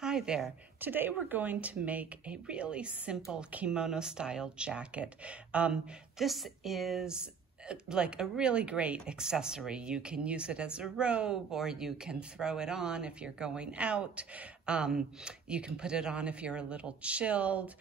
Hi there. Today we're going to make a really simple kimono style jacket. This is like a really great accessory. You can use it as a robe or you can throw it on if you're going out. You can put it on if you're a little chilled.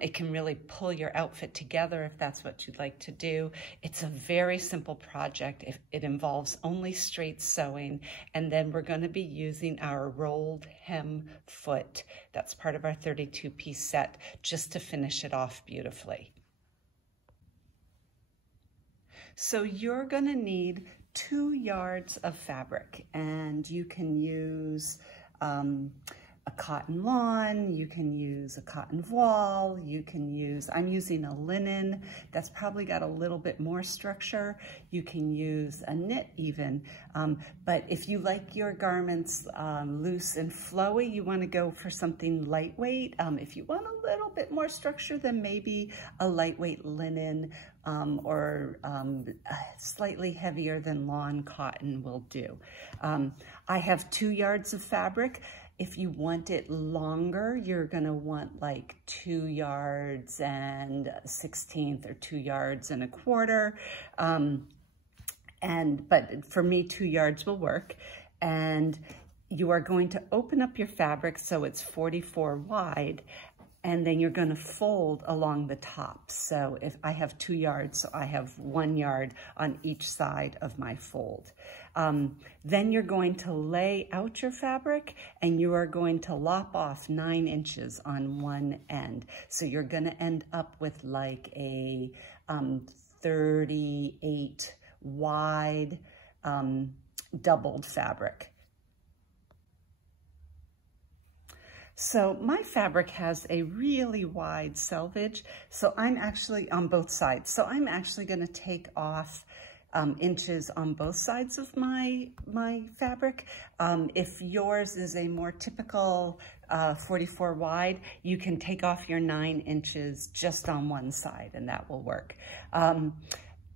It can really pull your outfit together if that's what you'd like to do. It's a very simple project. It involves only straight sewing, and then we're going to be using our rolled hem foot. That's part of our 32-piece set just to finish it off beautifully. So you're going to need 2 yards of fabric, and you can use a cotton lawn, you can use a cotton voile, you can use, I'm using a linen that's probably got a little bit more structure. You can use a knit even, but if you like your garments loose and flowy, you want to go for something lightweight. If you want a little bit more structure, then maybe a lightweight linen or slightly heavier than lawn cotton will do. I have 2 yards of fabric. If you want it longer, you're gonna want like 2 yards and 1/16 or 2 yards and a quarter. But for me, 2 yards will work. And you are going to open up your fabric so it's 44 wide, and then you're gonna fold along the top. So if I have 2 yards, so I have 1 yard on each side of my fold. Then you're going to lay out your fabric and you are going to lop off 9 inches on one end. So you're gonna end up with like a 38 wide doubled fabric. So my fabric has a really wide selvage, so I'm actually on both sides. So I'm actually gonna take off inches on both sides of my fabric. If yours is a more typical 44 wide, you can take off your 9 inches just on one side and that will work.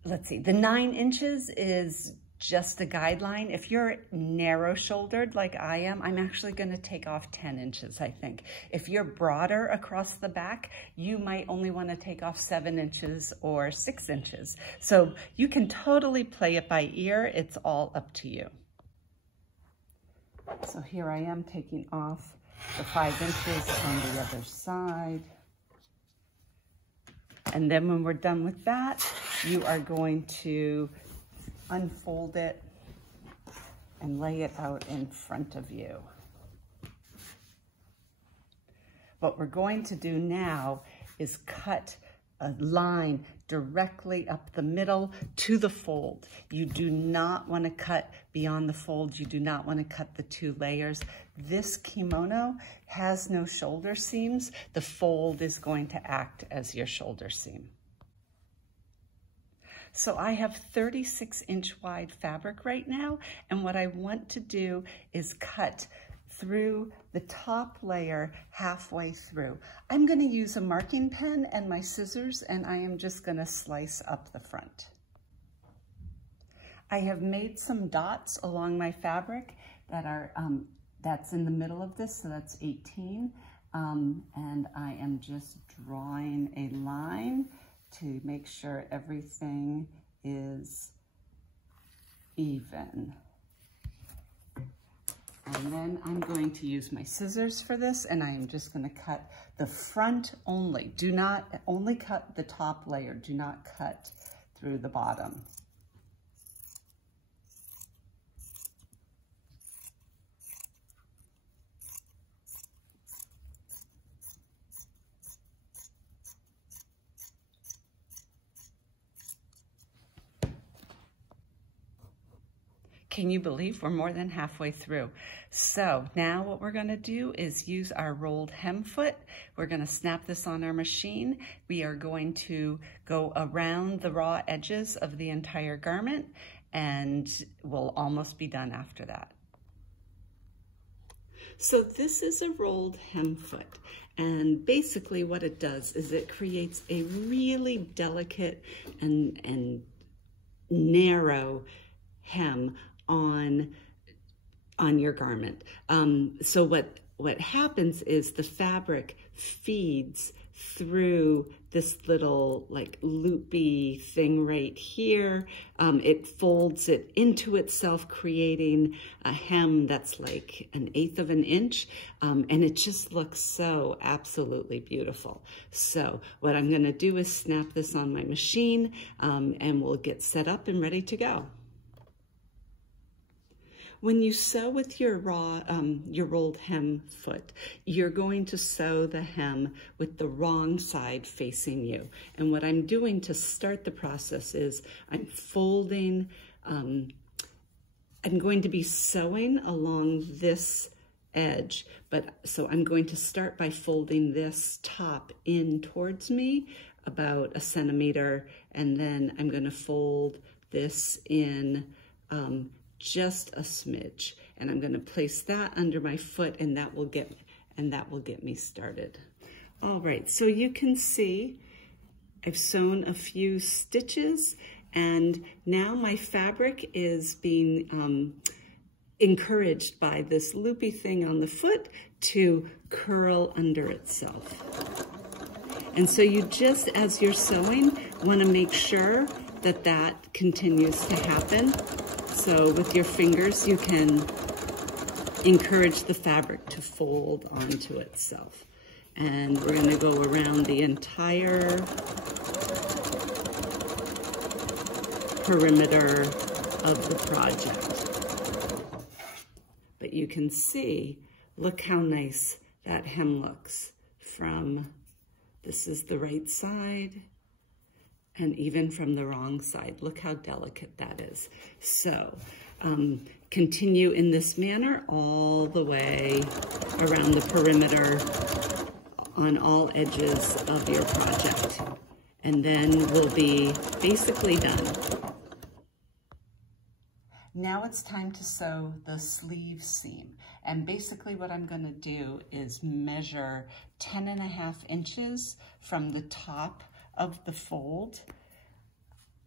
Let's see, the 9 inches is just a guideline. If you're narrow shouldered like I am, I'm actually gonna take off 10 inches, I think. If you're broader across the back, you might only wanna take off 7 inches or 6 inches. So you can totally play it by ear. It's all up to you. So here I am taking off the 5 inches on the other side. And then when we're done with that, you are going to unfold it and lay it out in front of you. What we're going to do now is cut a line directly up the middle to the fold. You do not want to cut beyond the fold. You do not want to cut the 2 layers. This kimono has no shoulder seams. The fold is going to act as your shoulder seam. So I have 36-inch wide fabric right now, and what I want to do is cut through the top layer halfway through. I'm going to use a marking pen and my scissors, and I am just going to slice up the front. I have made some dots along my fabric that are, that's in the middle of this, so that's 18, and I am just drawing a line to make sure everything is even. And then I'm going to use my scissors for this, and I am just going to cut the front only. Do not, only cut the top layer. Do not cut through the bottom. Can you believe we're more than halfway through? So now what we're gonna do is use our rolled hem foot. We're gonna snap this on our machine. We are going to go around the raw edges of the entire garment, and we'll almost be done after that. So this is a rolled hem foot, and basically what it does is it creates a really delicate and narrow hem on on your garment. So what happens is the fabric feeds through this little like loopy thing right here. It folds it into itself, creating a hem that's like 1/8 of an inch. And it just looks so absolutely beautiful. So what I'm gonna do is snap this on my machine, and we'll get set up and ready to go. When you sew with your rolled hem foot, you're going to sew the hem with the wrong side facing you. And what I'm doing to start the process is I'm folding, I'm going to be sewing along this edge, so I'm going to start by folding this top in towards me about 1 centimeter, and then I'm going to fold this in just a smidge, and I'm going to place that under my foot, and that will get me started. All right, so you can see I've sewn a few stitches, and now my fabric is being encouraged by this loopy thing on the foot to curl under itself. And so you just, as you're sewing, want to make sure that that continues to happen. So with your fingers, you can encourage the fabric to fold onto itself. And we're going to go around the entire perimeter of the project. But you can see, look how nice that hem looks from, this is the right side, and even from the wrong side. Look how delicate that is. So continue in this manner all the way around the perimeter on all edges of your project. And then we'll be basically done. Now it's time to sew the sleeve seam. And basically what I'm gonna do is measure 10.5 inches from the top of the fold,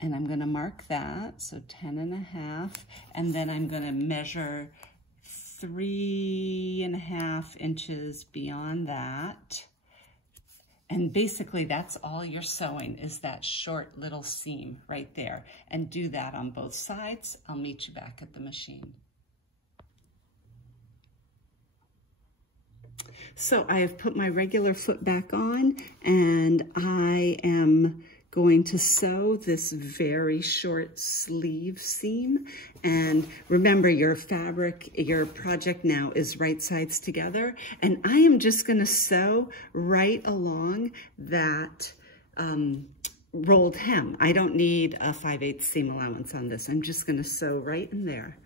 and I'm gonna mark that, so 10.5, and then I'm gonna measure 3.5 inches beyond that. And basically that's all you're sewing, is that short little seam right there. And do that on both sides. I'll meet you back at the machine. So I have put my regular foot back on, and I am going to sew this very short sleeve seam. And remember, your fabric, your project now is right sides together, and I am just gonna sew right along that rolled hem. I don't need a 5/8 seam allowance on this. I'm just gonna sew right in there.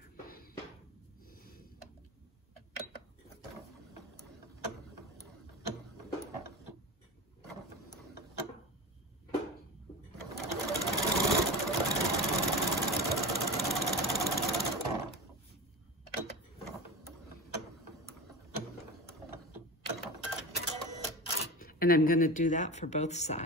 And I'm going to do that for both sides.